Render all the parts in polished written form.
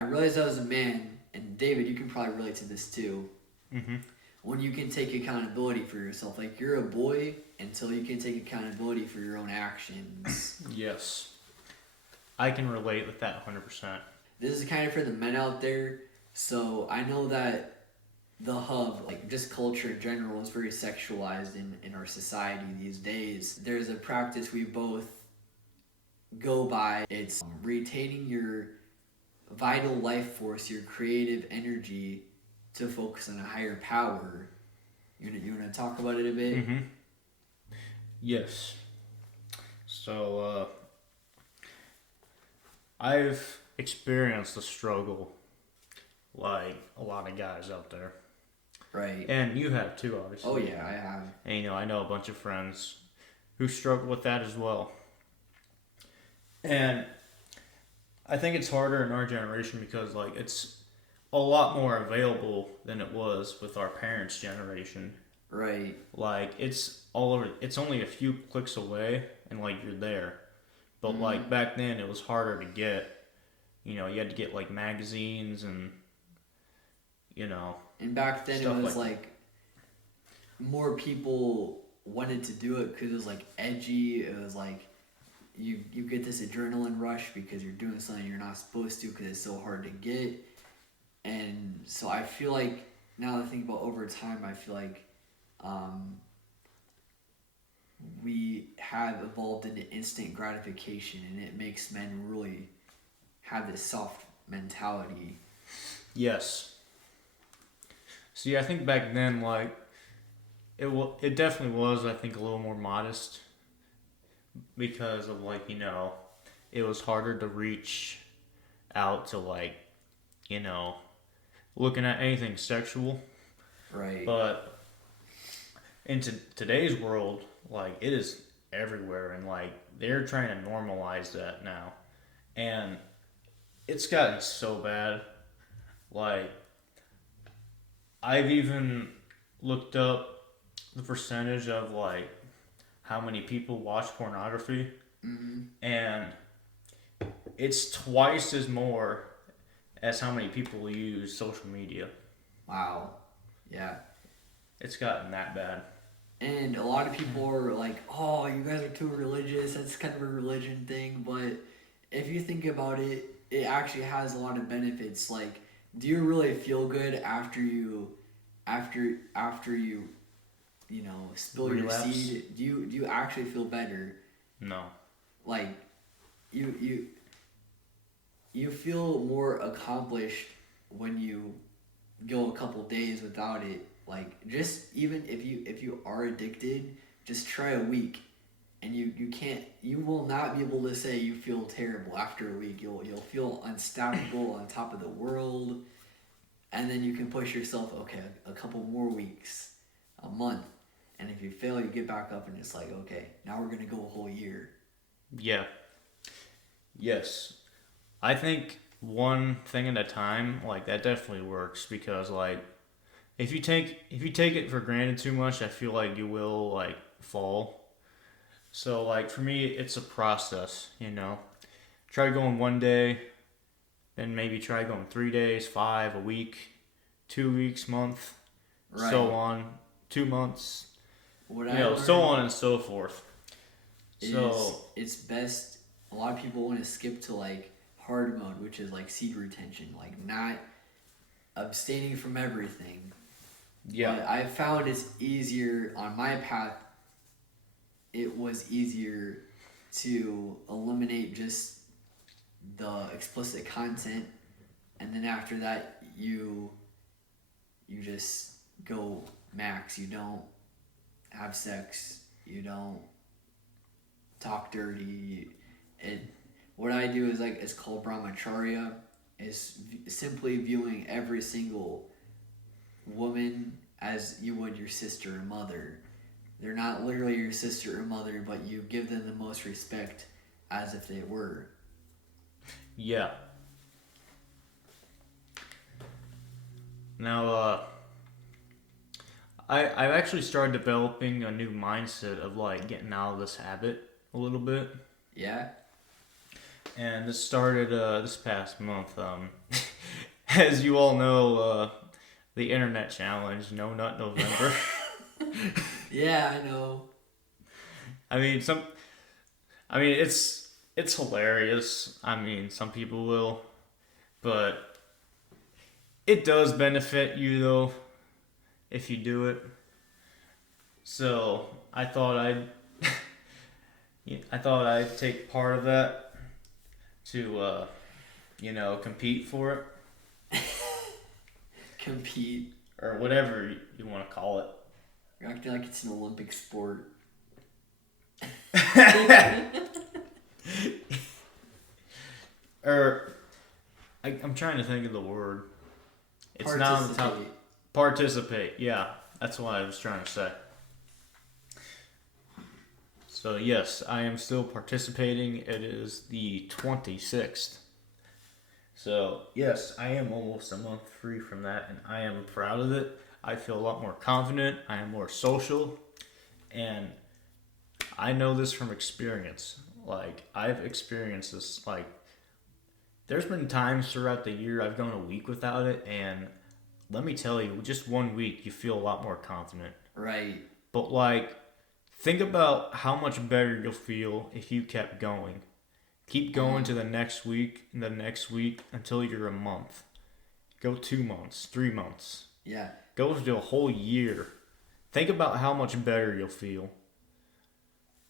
I realized I was a man, and David, you can probably relate to this too. Mm-hmm. When you can take accountability for yourself, like you're a boy until you can take accountability for your own actions. Yes. I can relate with that 100%. This is kind of for the men out there. So I know that the hub, like just culture in general, is very sexualized in our society these days. There's a practice we both go by. It's retaining your vital life force, your creative energy to focus on a higher power. You want to talk about it a bit? Mm-hmm. Yes. So, I've experienced the struggle like a lot of guys out there. Right. And you have too, obviously. Oh, yeah, I have. And I know a bunch of friends who struggle with that as well. And I think it's harder in our generation because like it's a lot more available than it was with our parents' generation. Right. Like it's all over. It's only a few clicks away, and like you're there. But like back then, it was harder to get. You had to get like magazines and And back then it stuff was like more people wanted to do it because it was like edgy. It was like you get this adrenaline rush because you're doing something you're not supposed to because it's so hard to get. And so I feel like now that I think about over time, I feel like we have evolved into instant gratification, and it makes men really have this soft mentality. yes. See, I think back then, like it definitely was. I think a little more modest because of like it was harder to reach out to like you know looking at anything sexual. Right. But in today's world, like it is everywhere, and like they're trying to normalize that now, and it's gotten so bad. Like I've even looked up the percentage of like how many people watch pornography, Mm-hmm. and it's twice as more as how many people use social media. Wow. Yeah. It's gotten that bad. And a lot of people are like, "Oh, you guys are too religious." That's kind of a religion thing, but if you think about it, it actually has a lot of benefits. Like, do you really feel good after you spill your Relapse? seed? Do you actually feel better? No. Like, you you you feel more accomplished when you go a couple days without it. Like, just even if you are addicted, just try a week, and you will not be able to say you feel terrible after a week. You'll feel unstoppable on top of the world, and then you can push yourself. Okay, a couple more weeks, a month, and if you fail, you get back up, and it's like, okay, now we're gonna go a whole year. Yeah. Yes. I think one thing at a time, like that definitely works because like if you take it for granted too much, I feel like you will like fall. So like for me, it's a process. Try going one day, then maybe try going 3 days, five, a week, 2 weeks, month, so Right. on, 2 months, What I so learned on and so forth. is So it's best. A lot of people want to skip to like hard mode, which is like seed retention, like not abstaining from everything. yeah, But I found it's easier on my path. It was easier to eliminate just the explicit content, and then after that, you just go max. You don't have sex. You don't talk dirty. It what I do is like it's called brahmacharya. Is simply viewing every single woman as you would your sister or mother. They're not literally your sister or mother, but you give them the most respect as if they were. yeah. Now, I've actually started developing a new mindset of like getting out of this habit a little bit. Yeah. and this started this past month. As you all know, the internet challenge, No Nut November. Yeah, I know. I mean, it's hilarious. I mean, some people will, but it does benefit you though if you do it. So I thought I'd take part of that to compete for it Compete. or whatever you want to call it. You're acting like it's an Olympic sport. Or I'm trying to think of the word. It's not on the top. Participate. Participate. Yeah, that's what I was trying to say. So yes, I am still participating. It is the 26th. So yes, I am almost a month free from that, and I am proud of it. I feel a lot more confident. I am more social, and I know this from experience. Like I've experienced this. Like there's been times throughout the year I've gone a week without it, and let me tell you, just 1 week you feel a lot more confident. Right. But like, think about how much better you'll feel if you kept going. Keep going to the next week, and the next week until you're a month. Go 2 months, 3 months. Yeah. Go to a whole year. Think about how much better you'll feel.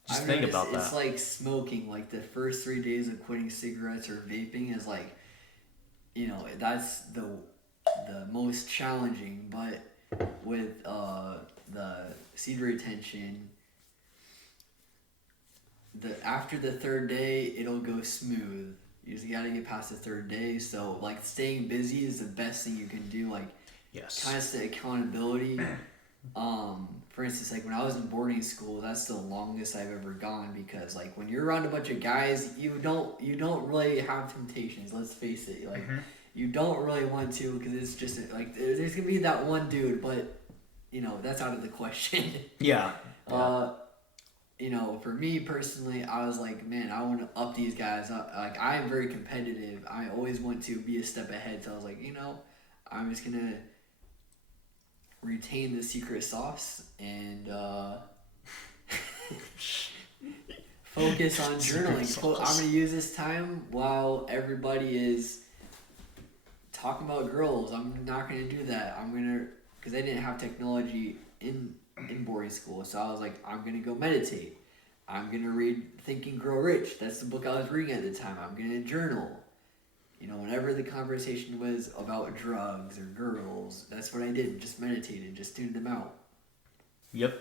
Just I've think noticed about it's that. like smoking. Like the first 3 days of quitting cigarettes or vaping is like, that's the most challenging. But with the seed retention, after the third day it'll go smooth. You just gotta get past the third day. So like staying busy is the best thing you can do. Like Yes. kind of stay accountability. For instance, like when I was in boarding school, that's the longest I've ever gone because like when you're around a bunch of guys, you don't really have temptations. Let's face it, like you don't really want to because it's just like there's gonna be that one dude, but that's out of the question. Yeah. For me personally, I was like, man, I want to up these guys up. Like I am very competitive. I always want to be a step ahead. So I was like, I'm just gonna retain the secret sauce and focus on journaling. I'm gonna use this time while everybody is talking about girls. I'm not gonna do that. Because I didn't have technology in boarding school, so I was like, I'm gonna go meditate. I'm gonna read Think and Grow Rich. That's the book I was reading at the time. I'm gonna journal. Whenever the conversation was about drugs or girls, that's what I did. Just meditated, just tuned them out. Yep.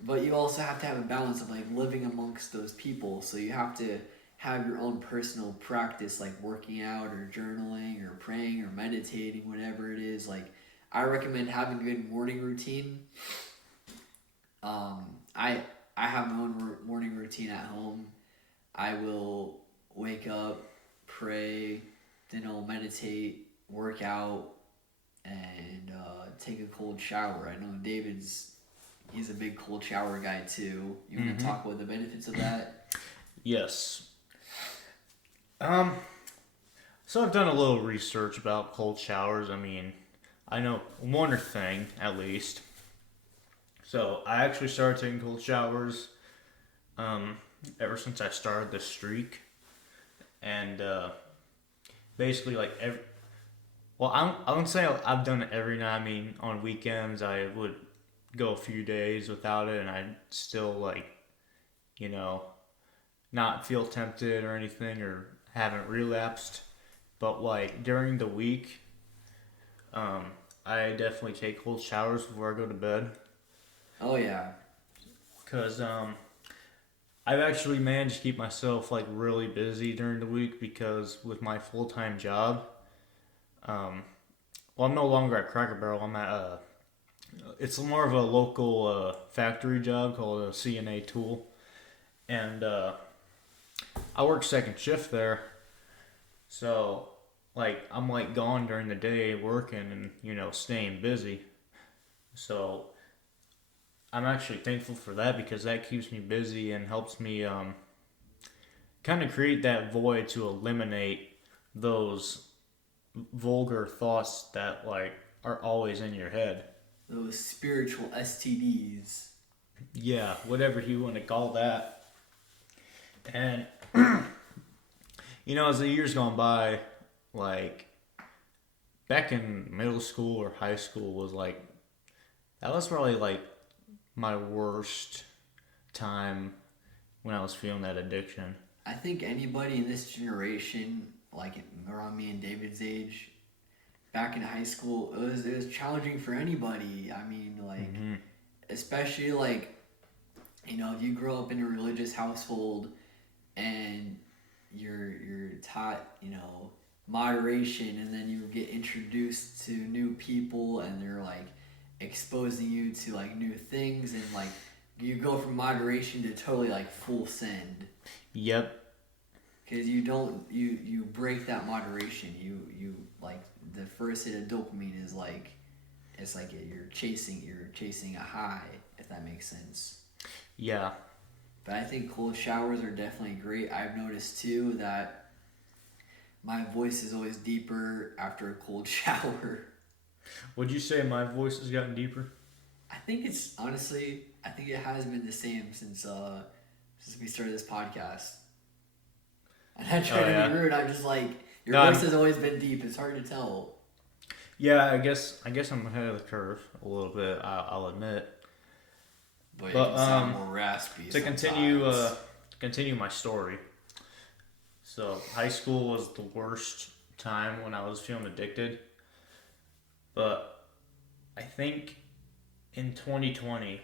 But you also have to have a balance of like living amongst those people. So you have to have your own personal practice, like working out or journaling or praying or meditating, whatever it is. Like I recommend having a good morning routine. I have my own morning routine at home. I will wake up, pray, then I'll meditate, work out, and take a cold shower. I know he's a big cold shower guy too. You want to talk about the benefits of that? Yes. So I've done a little research about cold showers. I mean, I know one thing at least. So I actually started taking cold showers ever since I started this streak, and basically like I don't say I've done it every night. I mean, on weekends I would go a few days without it, and I'd still not feel tempted or anything, or haven't relapsed. But like during the week, I definitely take cold showers before I go to bed. Oh yeah. Cause I've actually managed to keep myself like really busy during the week because with my full-time job, I'm no longer at Cracker Barrel. I'm at it's more of a local factory job called a CNA Tool, and I work second shift there. So like I'm like gone during the day working and staying busy. So I'm actually thankful for that because that keeps me busy and helps me kind of create that void to eliminate those vulgar thoughts that like are always in your head. Those spiritual STDs. Yeah, whatever you want to call that. And as the years gone by, like back in middle school or high school was like that was probably like my worst time when I was feeling that addiction. I think anybody in this generation, like around me and David's age, back in high school, it was challenging for anybody. I mean, like, especially like, if you grow up in a religious household and you're taught, moderation, and then you get introduced to new people and they're like exposing you to like new things, and like you go from moderation to totally like full send. Yep. Because you break that moderation. You like the first hit of dopamine is like, it's like you're chasing a high, if that makes sense. Yeah. But I think cold showers are definitely great. I've noticed too that my voice is always deeper after a cold shower. Would you say my voice has gotten deeper? I think it has been the same since we started this podcast. I'm not trying to be rude. I'm just like, voice has always been deep. It's hard to tell. Yeah, I guess I'm ahead of the curve a little bit. I'll admit. But you can sound more raspy. To continue my story. So high school was the worst time when I was feeling addicted. But I think in 2020,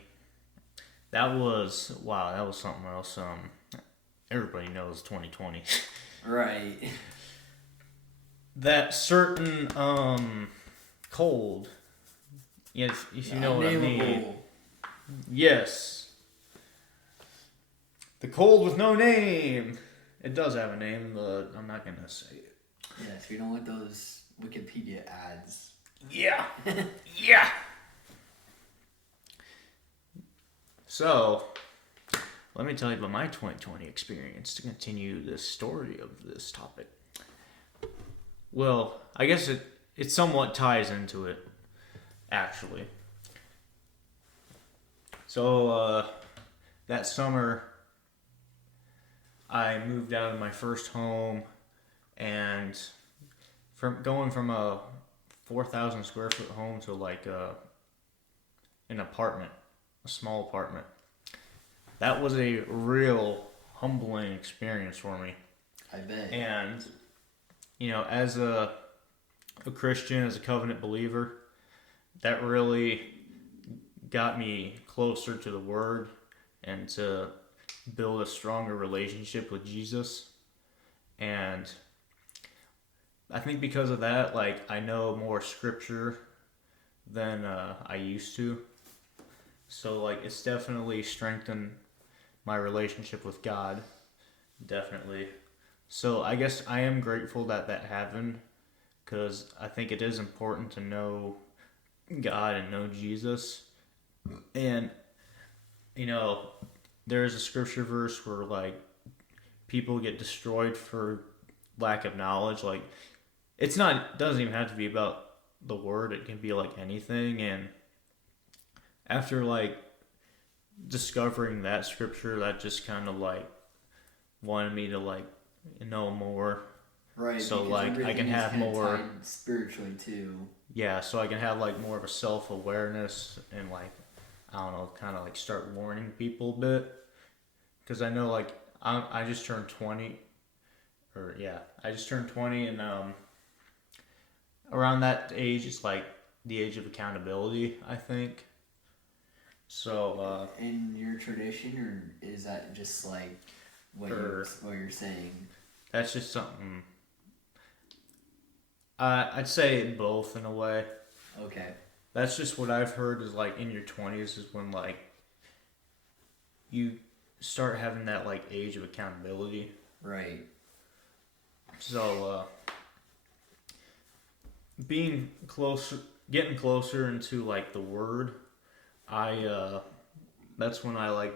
that was something else. Everybody knows 2020. Right. That certain cold. Yes, if you know what I mean. Yes. The cold with no name. It does have a name, but I'm not gonna say it. Yes, we don't want those Wikipedia ads. Yeah. Yeah. So, let me tell you about my 2020 experience to continue this story of this topic. Well, I guess it somewhat ties into it, actually. So, that summer, I moved out of my first home, and going from a 4,000 square foot home to like an apartment, a small apartment. That was a real humbling experience for me. I bet. And, as a Christian, as a covenant believer, that really got me closer to the Word and to build a stronger relationship with Jesus. And I think because of that, like, I know more scripture than I used to. So, like, it's definitely strengthened my relationship with God. Definitely. So, I guess I am grateful that happened, because I think it is important to know God and know Jesus. And, there's a scripture verse where, like, people get destroyed for lack of knowledge. Like, it doesn't even have to be about the Word. It can be like anything. And after like discovering that scripture, that just kind of like wanted me to like know more. Right. So like I can have more spiritually too. Yeah, so I can have like more of a self-awareness and like, I don't know, kind of like start warning people a bit. Because I know like I just turned 20. I just turned 20, and around that age, it's like the age of accountability, I think. So, in your tradition, or is that just like what you're saying? That's just something. I'd say both in a way. Okay. That's just what I've heard is like in your 20s is when like you start having that like age of accountability. Right. So, getting closer into like the Word, that's when I like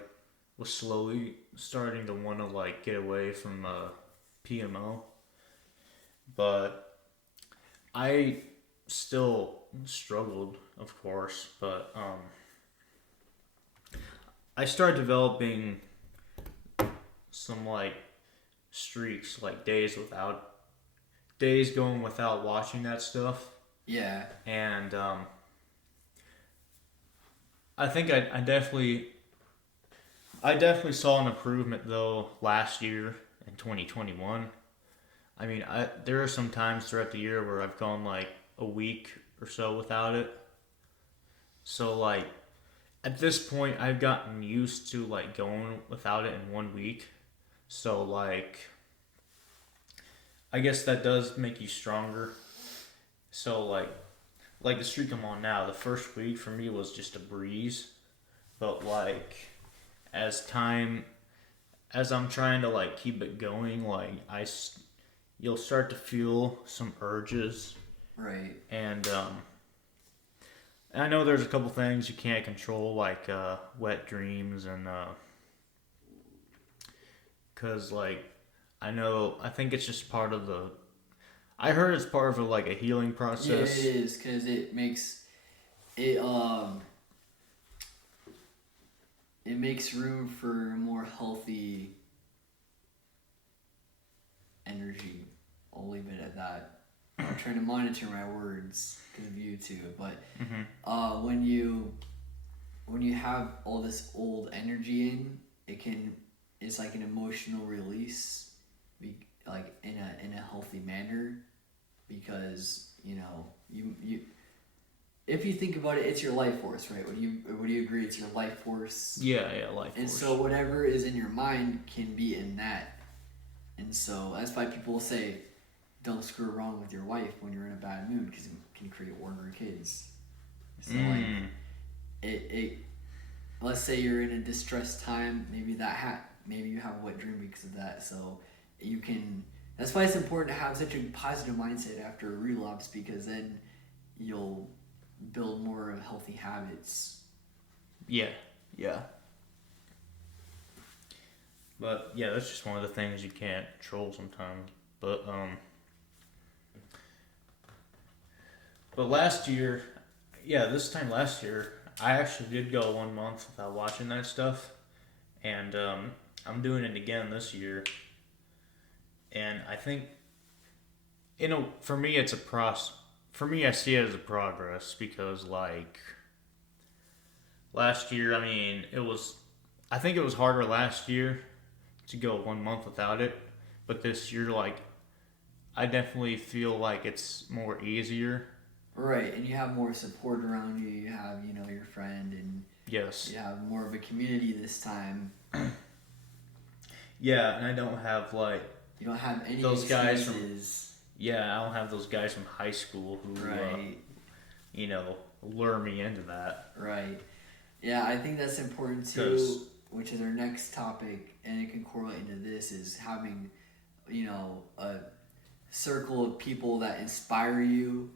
was slowly starting to want to like get away from PMO, but I still struggled, of course. But I started developing some like streaks, like days going without watching that stuff, Yeah. and I think I definitely saw an improvement though last year in 2021. I mean, there are some times throughout the year where I've gone like a week or so without it. So like at this point, I've gotten used to like going without it in 1 week. So like I guess that does make you stronger. So like the streak I'm on now, the first week for me was just a breeze, but like as time as I'm trying to like keep it going, like you'll start to feel some urges, Right. and I know there's a couple things you can't control, like wet dreams, and cause like I think it's just part of the. I heard it's part of like a healing Yeah, it process. is because it it makes room for more healthy energy. I'll leave it at that. I'm trying to monitor my words because of YouTube, but Hmm. when you have all this old energy in, it's like an emotional release, like in a healthy manner, because you if you think about it, it's your life force, right? Would you agree? It's your life force, Yeah, life and force. so whatever is in your mind can be in that, and so that's why people say don't screw around with your wife when you're in a bad mood because it can create ornery kids. So like it let's say you're in a distressed time, maybe you have a wet dream because of that. So you can. That's why it's important to have such a positive mindset after a relapse, because then you'll build more healthy habits. Yeah, yeah. But yeah, that's just one of the things you can't control sometimes. But last year, yeah, this time last year, I actually did go 1 month without watching that stuff, and I'm doing it again this year. And I think, for me, it's a process. For me, I see it as a progress because, like, last year, I mean, I think it was harder last year to go 1 month without it, but this year, like, I definitely feel like it's more easier. Right, and you have more support around you. You have, your friend, and Yes. you have more of a community this time. Yeah, and I don't have like You don't have any those guys from. excuses. Yeah, I don't have those guys from high school who, Right, lure me into that. right. Yeah, I think that's important too, which is our next topic, and it can correlate into this, is having, a circle of people that inspire you.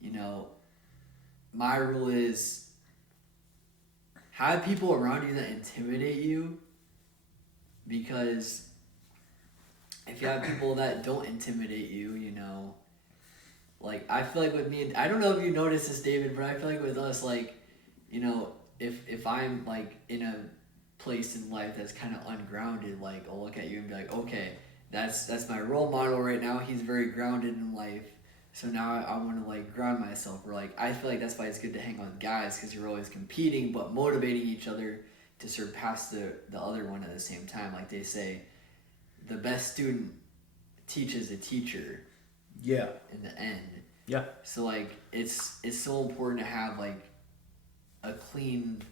You know, my rule is have people around you that intimidate you, because if you have people that don't intimidate you, like I feel like with me, I don't know if you noticed this, David, but I feel like with us, like, if I'm like in a place in life that's kind of ungrounded, like I'll look at you and be like, okay, that's my role model right now. He's very grounded in life. So now I want to like ground myself. Or like I feel like that's why it's good to hang out with guys, because you're always competing but motivating each other to surpass the other one at the same time. Like they say, the best student teaches a teacher. Yeah. In the end. Yeah. So like it's so important to have like a clean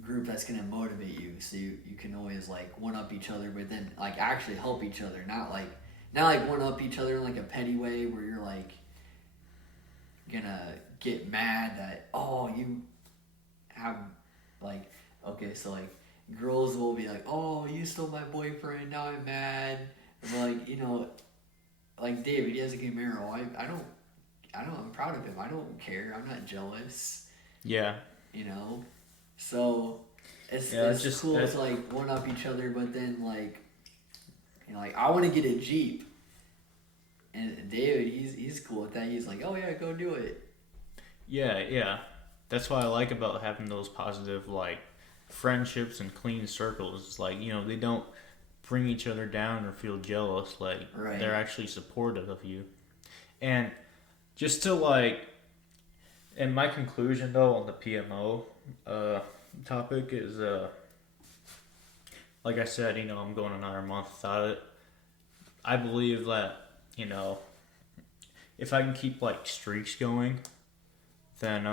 group that's gonna motivate you, so you can always like one up each other, but then like actually help each other, not like one up each other in like a petty way where you're like gonna get mad that, oh, you have like, okay, so like girls will be like, oh, you stole my boyfriend, now I'm mad. But like, like David, he has a Camaro. I'm proud of him. I don't care. I'm not jealous. Yeah. So it's just cool that, to like one up each other, but then like like I want to get a Jeep, and David he's cool with that. He's like, oh yeah, go do it. yeah. That's what I like about having those positive like friendships and clean circles. It's like, they don't bring each other down or feel jealous. Like Right. they're actually supportive of you. And just to like, and my conclusion though on the PMO topic is like I said, I'm going another month without it. I believe that, if I can keep like streaks going, then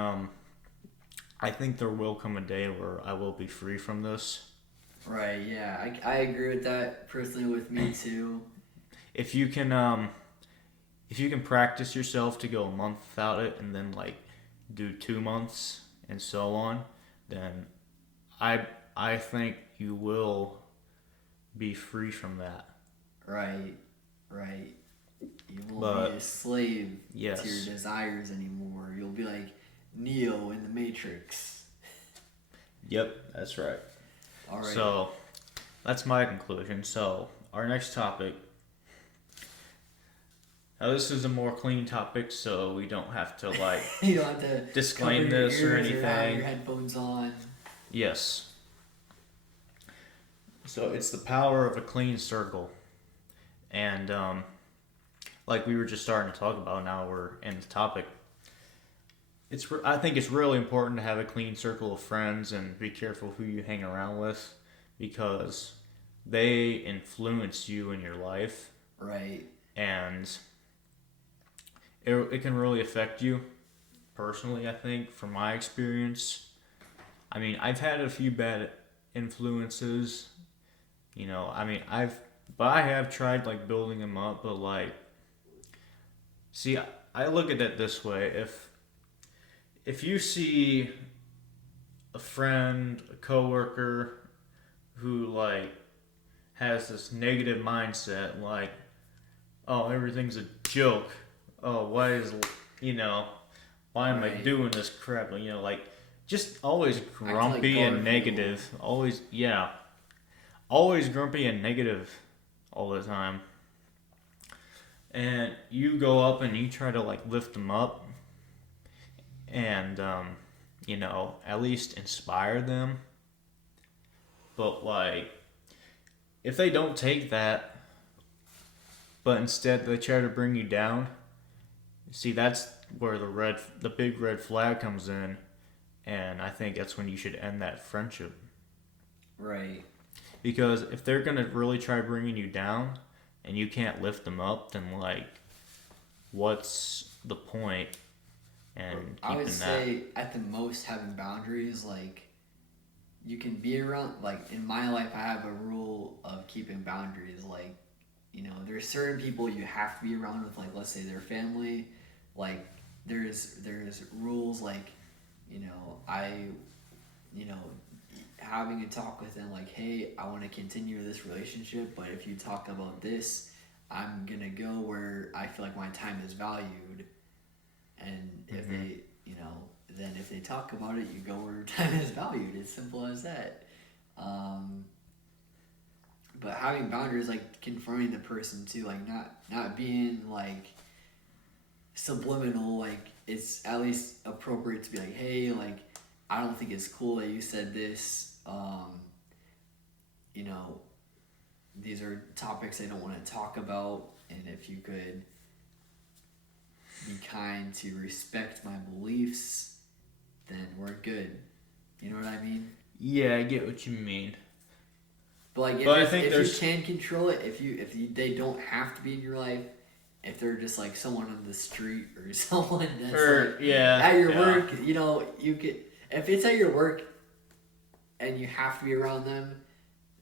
I think there will come a day where I will be free from this. Right. Yeah. I agree with that personally. With me too. If you can practice yourself to go a month without it, and then like do 2 months and so on, then I think you will be free from that. Right. Right. You won't But be a slave yes, to your desires anymore. You'll be like Neo in the Matrix. yep, that's right. All right. So that's my conclusion. So our next topic. Now this is a more clean topic, so we don't have to like you don't have to disclaim cover your this or ears have anything. your headphones on. Yes. So it's the power of a clean circle, and like we were just starting to talk about, now we're in the topic. I think it's really important to have a clean circle of friends and be careful who you hang around with, because they influence you in your life. Right. And it can really affect you personally, I think, from my experience. I mean, I've had a few bad influences, but I have tried like building them up, but like, see, I look at it this way. If you see a friend, a coworker who like has this negative mindset, like, oh, everything's a joke. Oh, why am I Right. doing this crap? Like, just always grumpy like and negative. Always grumpy and negative all the time. And you go up and you try to like lift them up and, at least inspire them. But like, if they don't take that, but instead they try to bring you down, see, that's where the big red flag comes in, and I think that's when you should end that friendship. Right. Because if they're gonna really try bringing you down, and you can't lift them up, then like, what's the point? And I would keeping say at the most having boundaries, like you can be around. Like in my life, I have a rule of keeping boundaries. Like there's certain people you have to be around with. Like let's say their family. Like there's rules. Like I having a talk with them. Like hey, I want to continue this relationship, but if you talk about this, I'm gonna go where I feel like my time is valued. And if they, then if they talk about it, you go where time is valued. It's simple as that. But having boundaries, like confronting the person too, like not being like subliminal. Like it's at least appropriate to be like, hey, like I don't think it's cool that you said this. These are topics I don't want to talk about, and if you could be kind to respect my beliefs, then we're good. You know what I mean? Yeah, I get what you mean. But like, But I if, think if there's- you can control it, if they don't have to be in your life, if they're just like someone on the street or someone that's like at your work, you could. If it's at your work, and you have to be around them,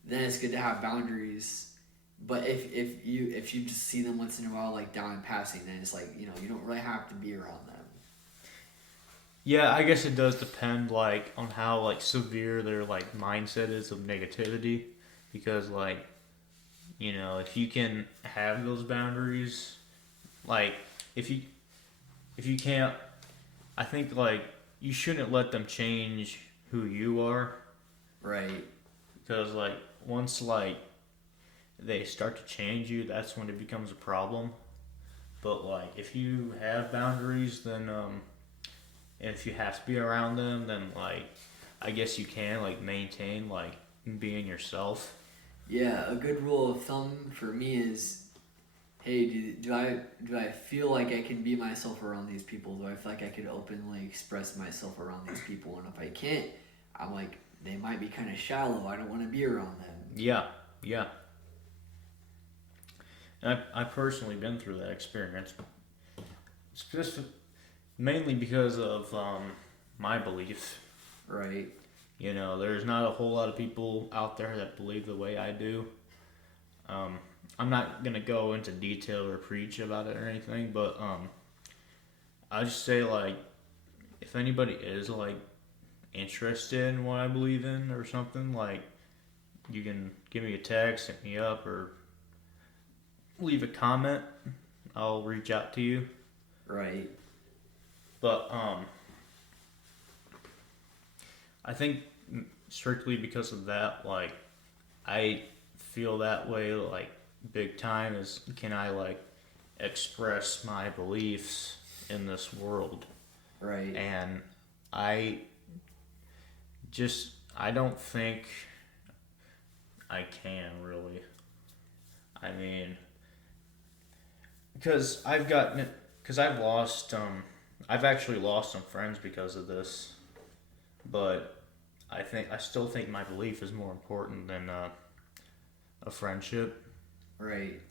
then it's good to have boundaries. But if you just see them once in a while, like down in passing, then it's like you don't really have to be around them. Yeah, I guess it does depend like on how like severe their like mindset is of negativity, because like if you can have those boundaries, like if you can't, I think like you shouldn't let them change who you are. Right. because like once like they start to change you, that's when it becomes a problem. But like if you have boundaries, then and if you have to be around them, then like I guess you can like maintain like being yourself. Yeah, a good rule of thumb for me is, hey, do I feel like I can be myself around these people? Do I feel like I could openly express myself around these people? And if I can't, I'm like, they might be kind of shallow. I don't want to be around them. Yeah, yeah. And I personally been through that experience, just mainly because of my beliefs. Right. You know, there's not a whole lot of people out there that believe the way I do. Um, I'm not gonna go into detail or preach about it or anything, but I just say like if anybody is like interested in what I believe in or something, like you can give me a text, hit me up, or leave a comment. I'll reach out to you. Right. But I think strictly because of that, like I feel that way, like big time. Is can I like express my beliefs in this world? Right. And I I don't think I can really. I mean, because I've actually lost some friends because of this, but I still think my belief is more important than a friendship. Right.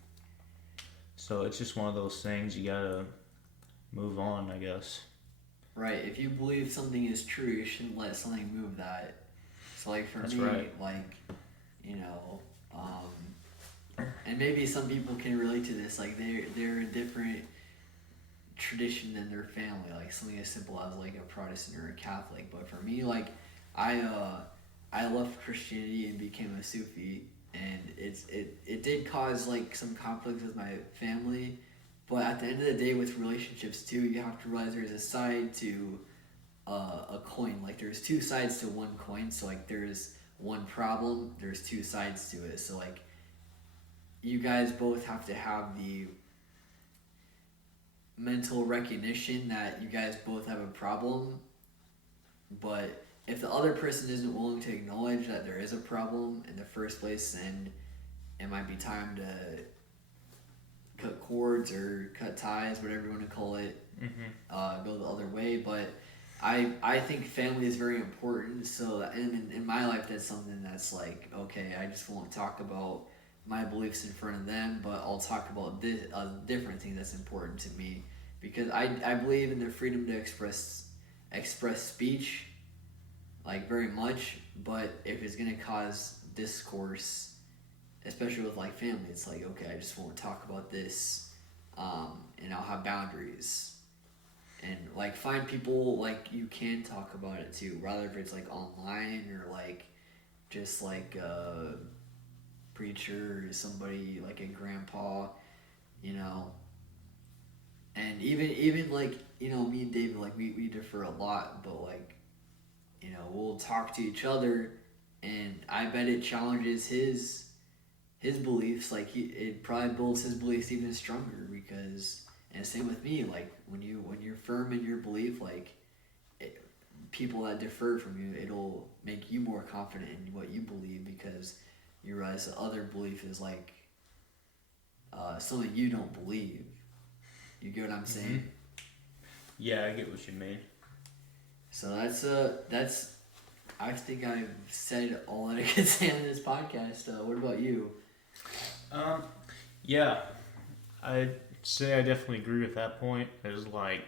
So it's just one of those things you gotta move on, I guess. Right. If you believe something is true, you shouldn't let something move that. So, like, for That's me, right. like, you know, and maybe some people can relate to this. Like, they're a different tradition than their family. Like, something as simple as like a Protestant or a Catholic. But for me, like, I uh, I left Christianity and became a Sufi, and it did cause like some conflicts with my family. But at the end of the day, with relationships too, you have to realize there's a side to a coin. Like there's two sides to one coin. So like there's one problem, there's two sides to it. So like you guys both have to have the mental recognition that you guys both have a problem. But if the other person isn't willing to acknowledge that there is a problem in the first place, then it might be time to cut cords or cut ties, whatever you want to call it, go the other way. But I think family is very important. So in my life, that's something that's like, okay, I just won't talk about my beliefs in front of them, but I'll talk about this a different thing that's important to me because I believe in the freedom to express speech like very much. But if it's gonna cause discourse, especially with like family, it's like, okay, I just won't talk about this, and I'll have boundaries and like find people like you can talk about it too, rather if it's like online or like just like a preacher or somebody like a grandpa, you know. And even like, you know, me and David, like we differ a lot, but like, you know, we'll talk to each other, and I bet it challenges his beliefs. Like it probably builds his beliefs even stronger because, and same with me. Like when you're firm in your belief, like people that differ from you, it'll make you more confident in what you believe because you realize the other belief is like something you don't believe. You get what I'm saying? Yeah, I get what you mean. So that's I think I've said all that I can say on this podcast. What about you? Yeah, I'd say I definitely agree with that point. Is like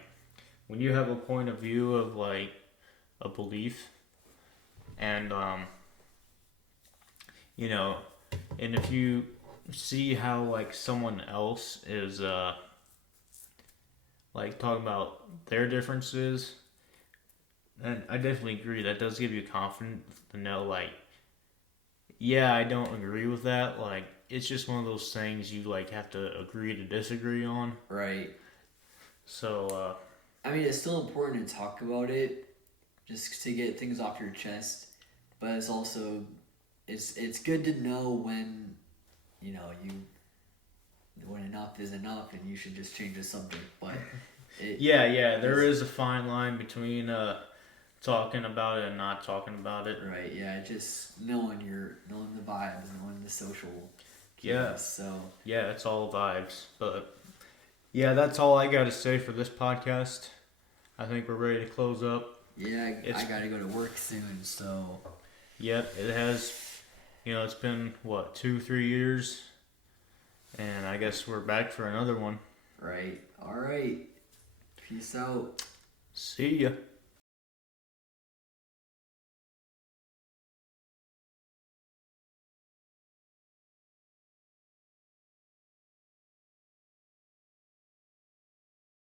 when you have a point of view of like a belief, and you know, and if you see how like someone else is like talking about their differences, and I definitely agree that does give you confidence to know like, yeah, I don't agree with that. Like it's just one of those things you like have to agree to disagree on. Right. So I mean, it's still important to talk about it, just to get things off your chest. but it's also it's good to know when you know you when enough is enough and you should just change the subject. But yeah, there is a fine line between talking about it and not talking about it. right, yeah, just knowing the vibes, knowing the social cues. Yeah. So Yeah, it's all vibes. But yeah, that's all I got to say for this podcast. I think we're ready to close up. yeah, It's- I gotta go to work soon. So Yep, it has. It's been what 2-3 years, and I guess we're back for another one. right, all right, peace out. See ya.